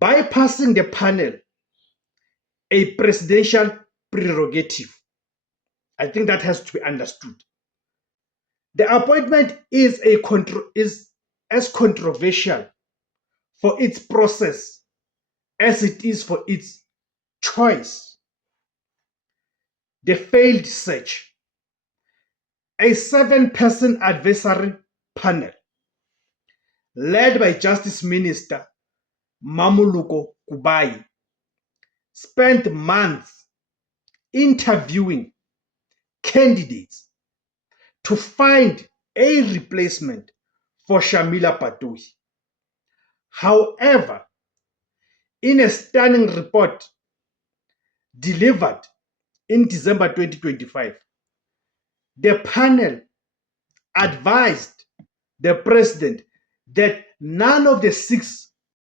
bypassing the panel, a presidential prerogative. I think that has to be understood. The appointment is as controversial for its process as it is for its choice. The failed search. A 7-person advisory panel led by Justice Minister Mamuluko Kubayi spent months interviewing candidates to find a replacement for Shamila Patohi. However, in a stunning report delivered in December 2025, the panel advised the president that none of the 6